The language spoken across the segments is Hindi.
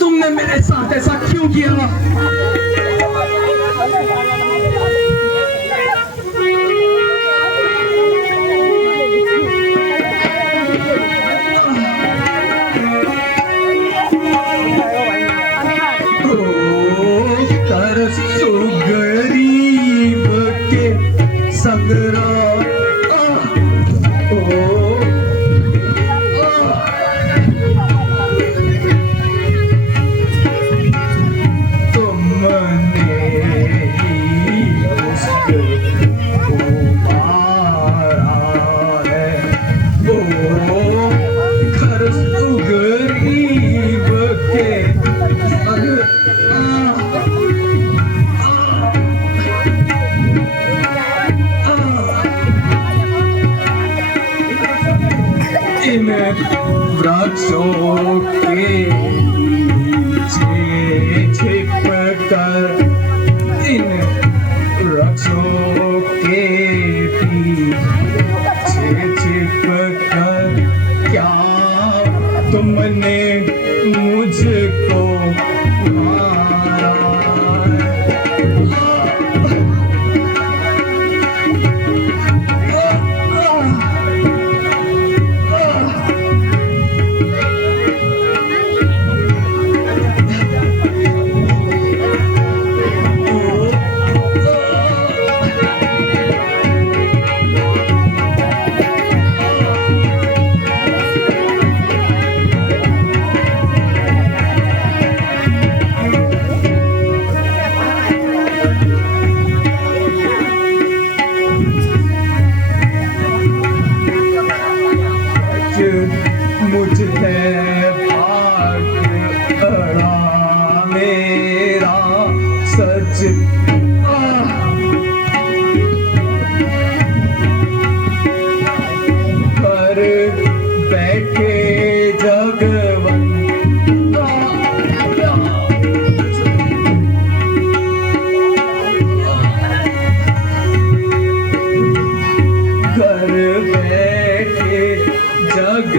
तुमने मेरे साथ ऐसा क्यों किया? वृक्षों के नीचे छिपकर, इन वृक्षों के पीछे छिपकर क्या तुमने मुझको मारा? मुझ है भाग्य अड़ा मेरा सच, कर बैठे जगवन कर बैठे जग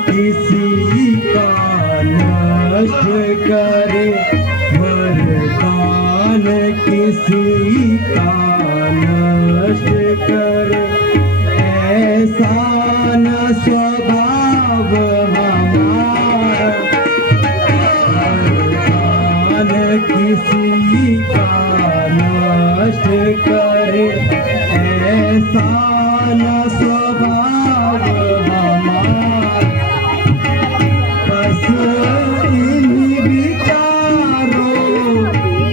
किसी का नष्ट करे, वरदान किसी का नष्ट करे, ऐसा न स्वभाव हमारा। वरदान किसी का नष्ट करे, ऐसा न स्वभाव हमारा। बस इन्हीं विचारों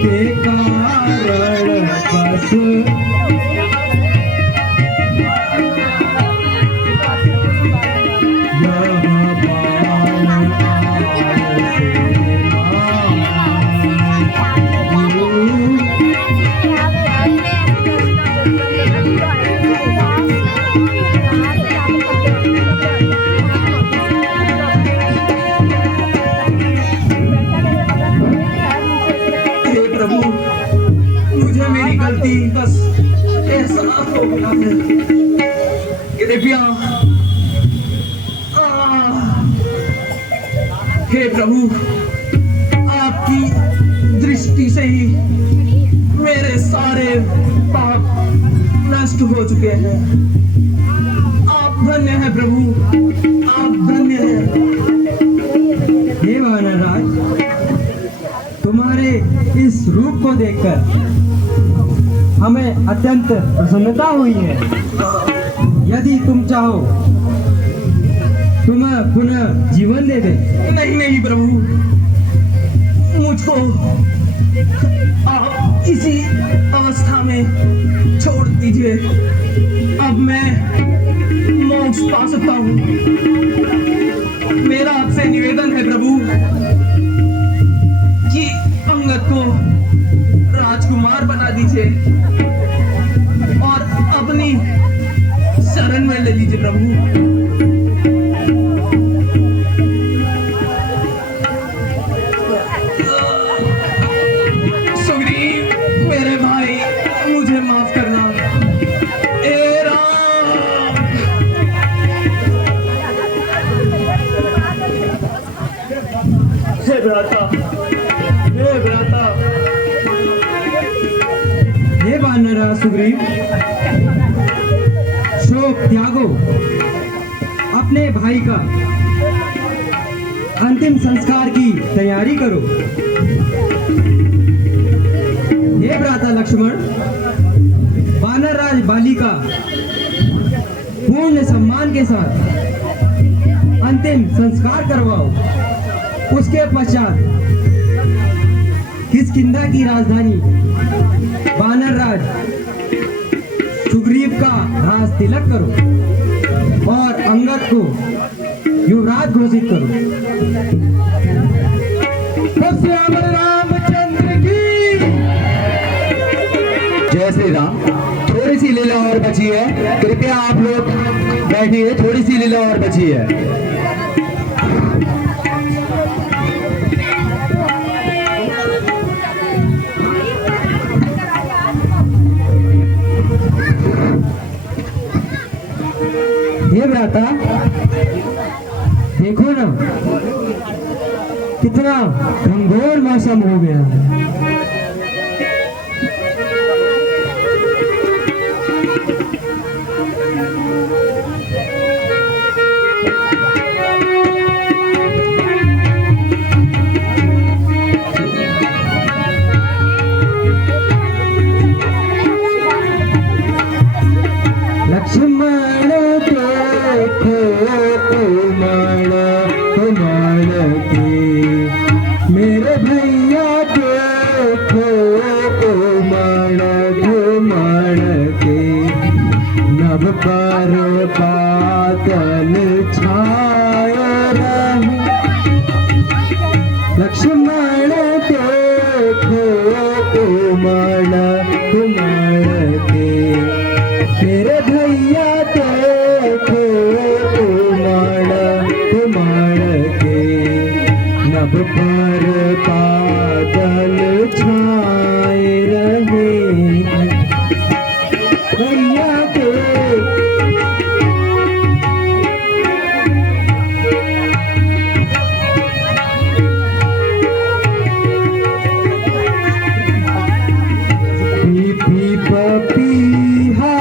के कारण, बस बस एहसास हो गया है। कृपया हे प्रभु, आपकी दृष्टि से ही मेरे सारे पाप नष्ट हो चुके हैं। आप धन्य हैं प्रभु, आप धन्य हैं। हे वानरराज, तुम्हारे इस रूप को देखकर हमें अत्यंत प्रसन्नता हुई है। यदि तुम चाहो तुम्हें पुनः जीवन दे दे। नहीं नहीं प्रभु, मुझको आप इसी अवस्था में छोड़ दीजिए। अब मैं मोक्ष पा सकता हूँ। मेरा आपसे निवेदन है प्रभु कि अंगद को राजकुमार बना दीजिए और अपनी शरण में ले लीजिए प्रभु। हे वानरा सुग्रीव, शोक त्यागो, अपने भाई का अंतिम संस्कार की तैयारी करो। हे भ्राता लक्ष्मण, वानरराज बाली का पूर्ण सम्मान के साथ अंतिम संस्कार करवाओ। उसके पश्चात किष्किंधा की राजधानी वानरराज सुग्रीव का राज तिलक करो और अंगद को युवराज घोषित करो। श्याम रामचंद्र की जय श्री राम। थोड़ी सी लीला और बची है, कृपया आप लोग बैठिए। थोड़ी सी लीला और बची है। हे भ्राता, देखो ना कितना घनघोर मौसम हो गया है। लक्ष्मण देखो कुमार कुमार के, मेरे भैया देखो कुमार कुमार के, नभ पर बादल छाए रहे। लक्ष्मण देखो कुमार कुमार के, मेरे भैया देखो कुमार कुमार के, नभ पर बादल छाए रहे। भैया पपीहा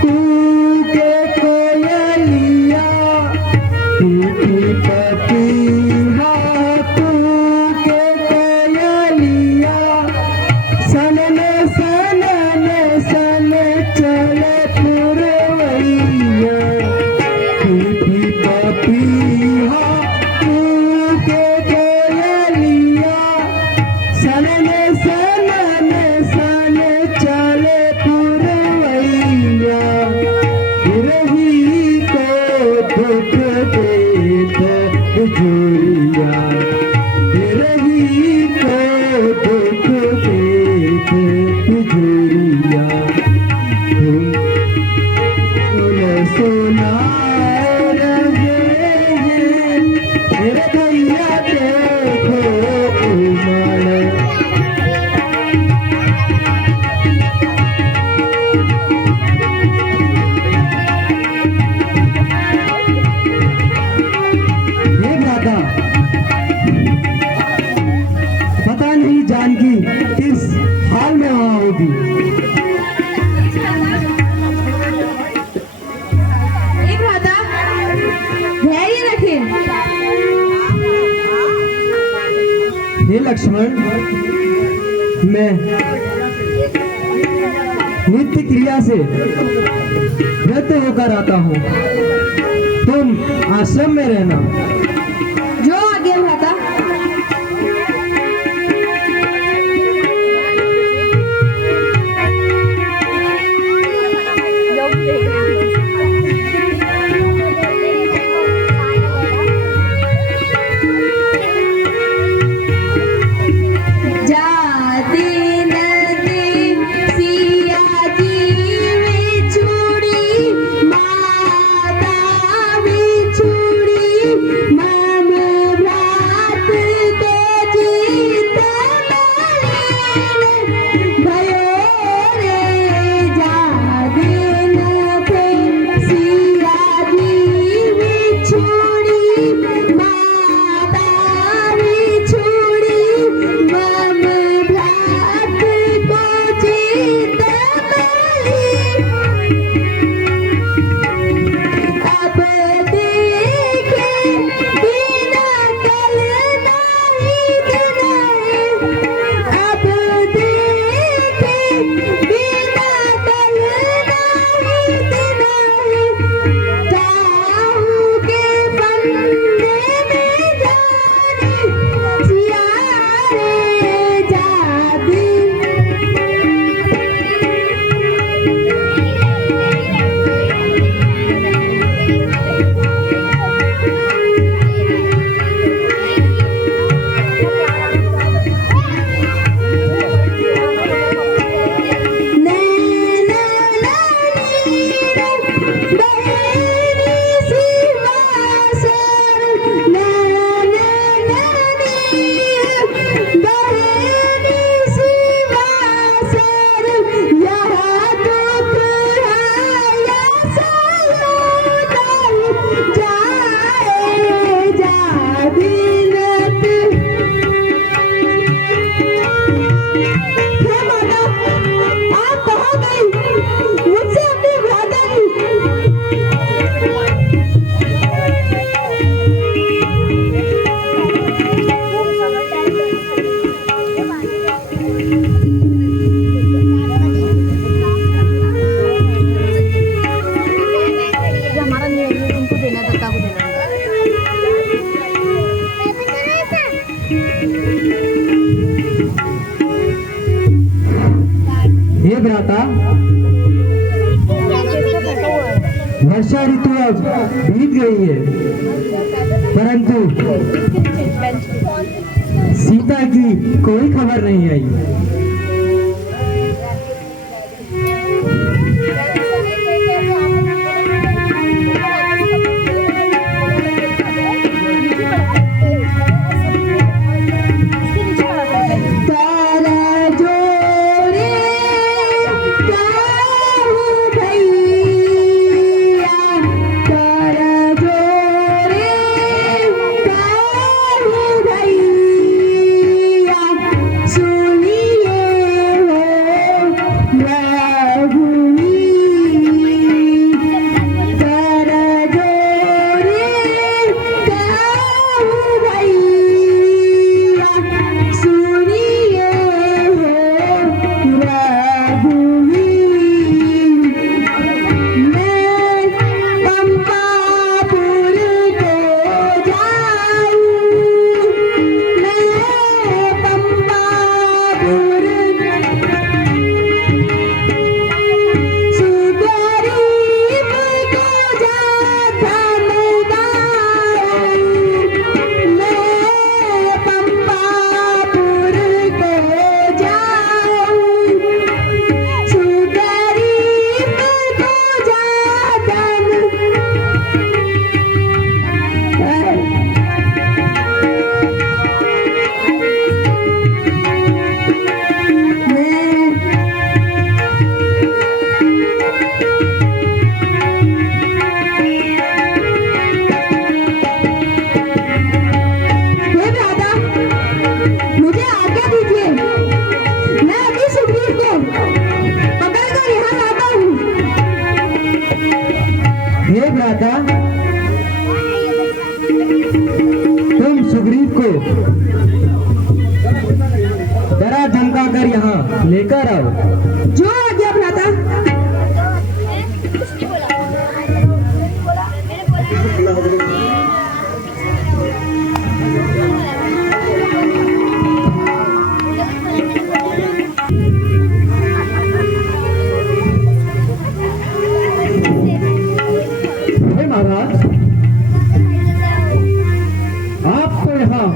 कूके कोयलिया, पपीहा कूके कोयलिया, सनने सनने सन चले पुरवैया। पपीहा कूके कोयलिया, सनने सनने सन चले पुरवैया। रावण, मैं नित्य क्रिया से व्यस्त होकर आता हूँ। तुम आश्रम में रहना। जो आगे भ्राता। हे भ्राता, वर्षा ऋतु अब बीत गई है, परंतु सीता की कोई खबर नहीं आई। हे भ्राता, तुम सुग्रीव को लेकर आओ। जो आज्ञा भ्राता। हे महाराज, आप तो यहाँ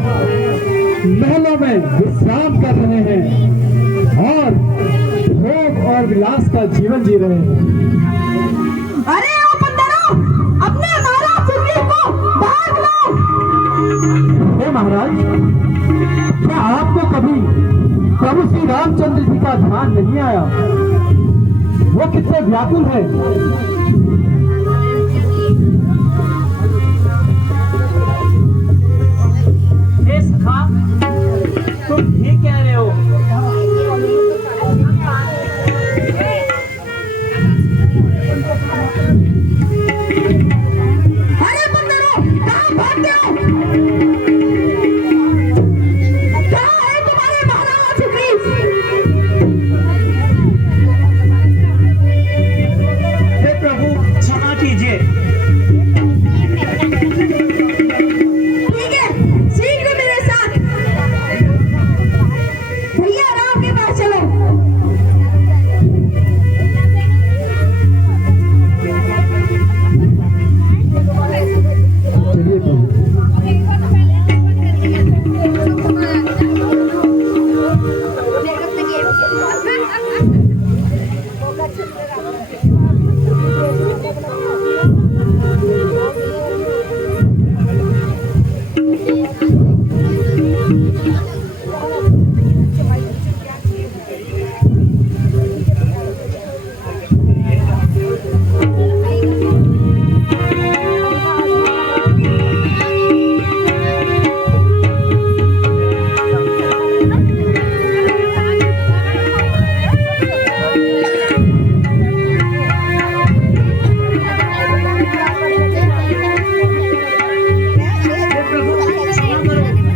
महलों में विश्राम कर रहे हैं और भोग और विलास का जीवन जी रहे हैं। अरे ओ बंदरों, अपने महाराज सुग्रीव को भाग लो। हे महाराज, क्या आपको कभी प्रभु श्री रामचंद्र जी का ध्यान नहीं आया? वो कितने व्याकुल है। सखा, तुम ठीक कह रहे हो। अरे बंदरों, कहाँ भागते हो? कहाँ है तुम्हारे महाराज सुग्रीव? हे प्रभु, क्षमा कीजिए। ठीक है, शीघ्र मेरे साथ भैया राम के पास चलो। चलिए प्रभु।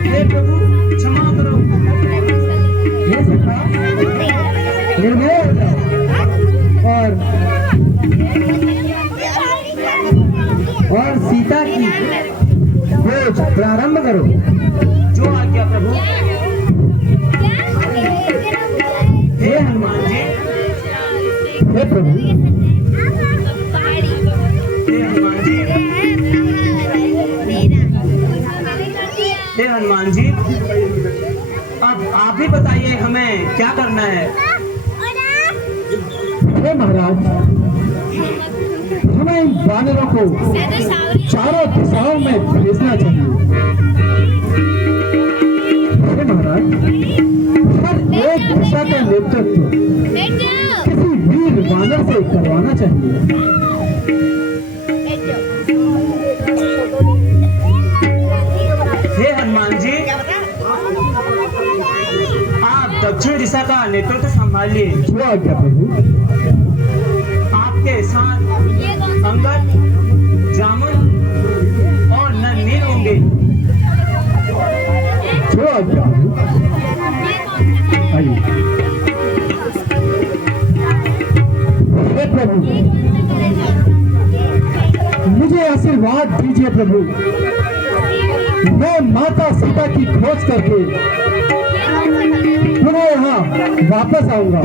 हे प्रभु, क्षमा करो। हे सखा, निर्भय हो जाओ और सीता की खोज प्रारंभ करो। जो आज्ञा प्रभु। हे हनुमान जी। हे प्रभु। हे हनुमान जी। हे हनुमान जी, अब आप ही बताइए हमें क्या करना है। हे महाराज, हमें इन वानरों को चारों दिशाओं में भेजना चाहिए। हे महाराज, हर एक दिशा का नेतृत्व किसी वीर वानर से करवाना चाहिए। हे हनुमान जी, आप दक्षिण दिशा का नेतृत्व संभालिए। जो आज्ञा प्रभु। आपके साथ अंगद, जामुन और नन्ही होंगे। जो आज्ञा प्रभु। आइए। हे प्रभु, मुझे आशीर्वाद दीजिए प्रभु। मैं माता सीता की खोज करके पुनः यहाँ वापस आऊंगा।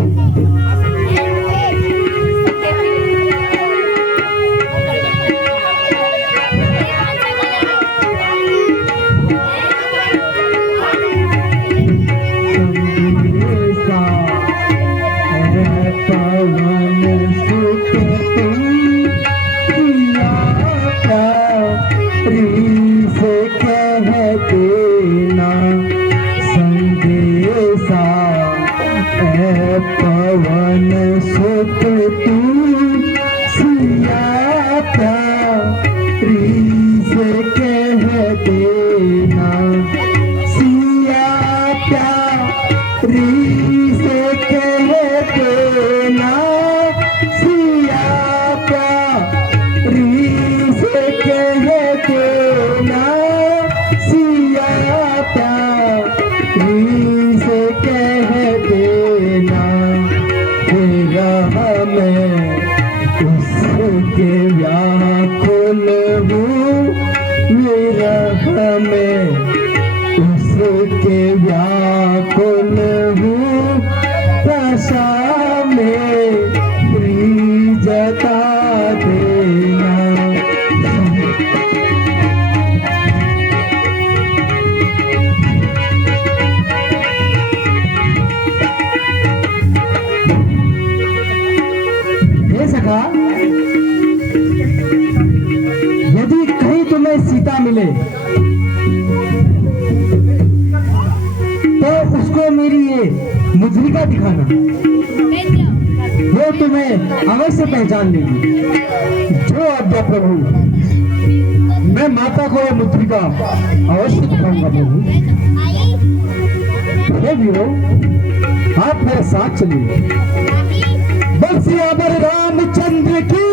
पवन जता देना। हे सखा, यदि कहीं तुम्हें सीता मिले तो उसको मेरी ये मुद्रिका दिखाना, वो तुम्हें अवश्य पहचान लेगी। जो आज्ञा प्रभु, मैं माता को ये मुद्रिका अवश्य दिखाऊंगा प्रभु। हे वीरो, आप मेरे साथ चलिए। बख्शियावर रामचंद्र की।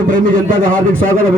प्रेमी जनता का हार्दिक स्वागत है।